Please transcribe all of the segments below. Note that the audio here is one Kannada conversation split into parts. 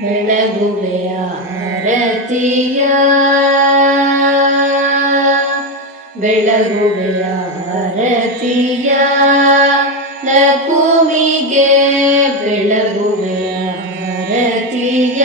ಬೆಳಗುವೆ ಆರತಿಯ. ಬೆಳಗುವೆ ಆರತಿಯ. ಲಕುಮಿಗೆ ಬೆಳಗುವೆ ಆರತಿಯ.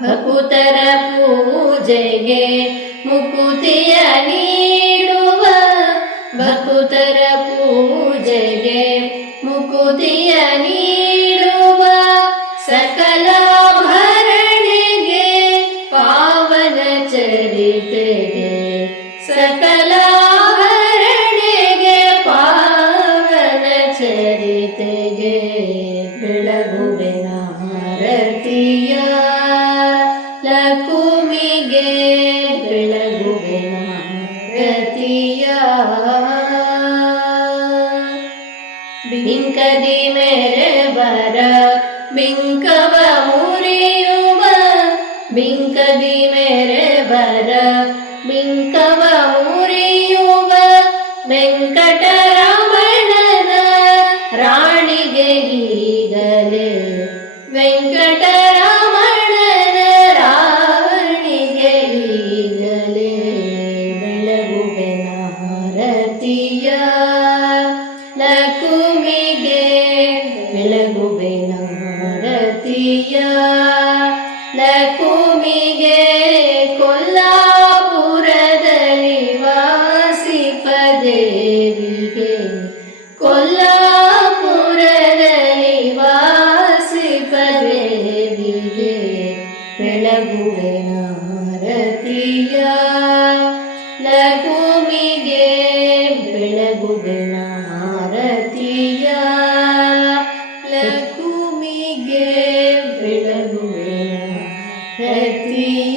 ಭಕುತರ ಪೂಜೆಗೆ ಮುಕುತಿಯ ನೀಡುವ ಭಕುತರ ಪೂಜೆಗೆ ಮುಕುತಿಯ ನೀಡುವ ಸಕಲಾಭರಣಿಗೆ ಪಾವನ ಚರಿತೆಗೆ ಸಕಲಾಭರಣಿಗೆ ಪಾವನ ಚರಿತೆಗೆ ಬೆಳಗುವೆ ನಾರತಿಯ ಬಿಂಕದಿ ಮೇರೆ ಬರ ಬಿಂಕವ ಮುರಿಯುವ ಬಿಂಕದಿ ಮೇರೆ ಬರ ಬಿಂಕವ ನಾರತಿಯ ನಕುಮಿಗೆ ಕೊಲ್ಲಾಪುರದಲ್ಲಿ ವಾಸಿಪ ದೇವಿಗೆ ಕೊಲ್ಲಾಪುರದಲ್ಲಿ ವಾಸಿಪ ದೇವಿಗೆ ಬೆಳಗುವೆ ನಾರತಿಯ ಲಕುಮಿಗೆ ಬೆಳಗುವೆ ಲಕುಮಿಗೆ ಬೆಳಗುವೆ ನಾರತಿಯ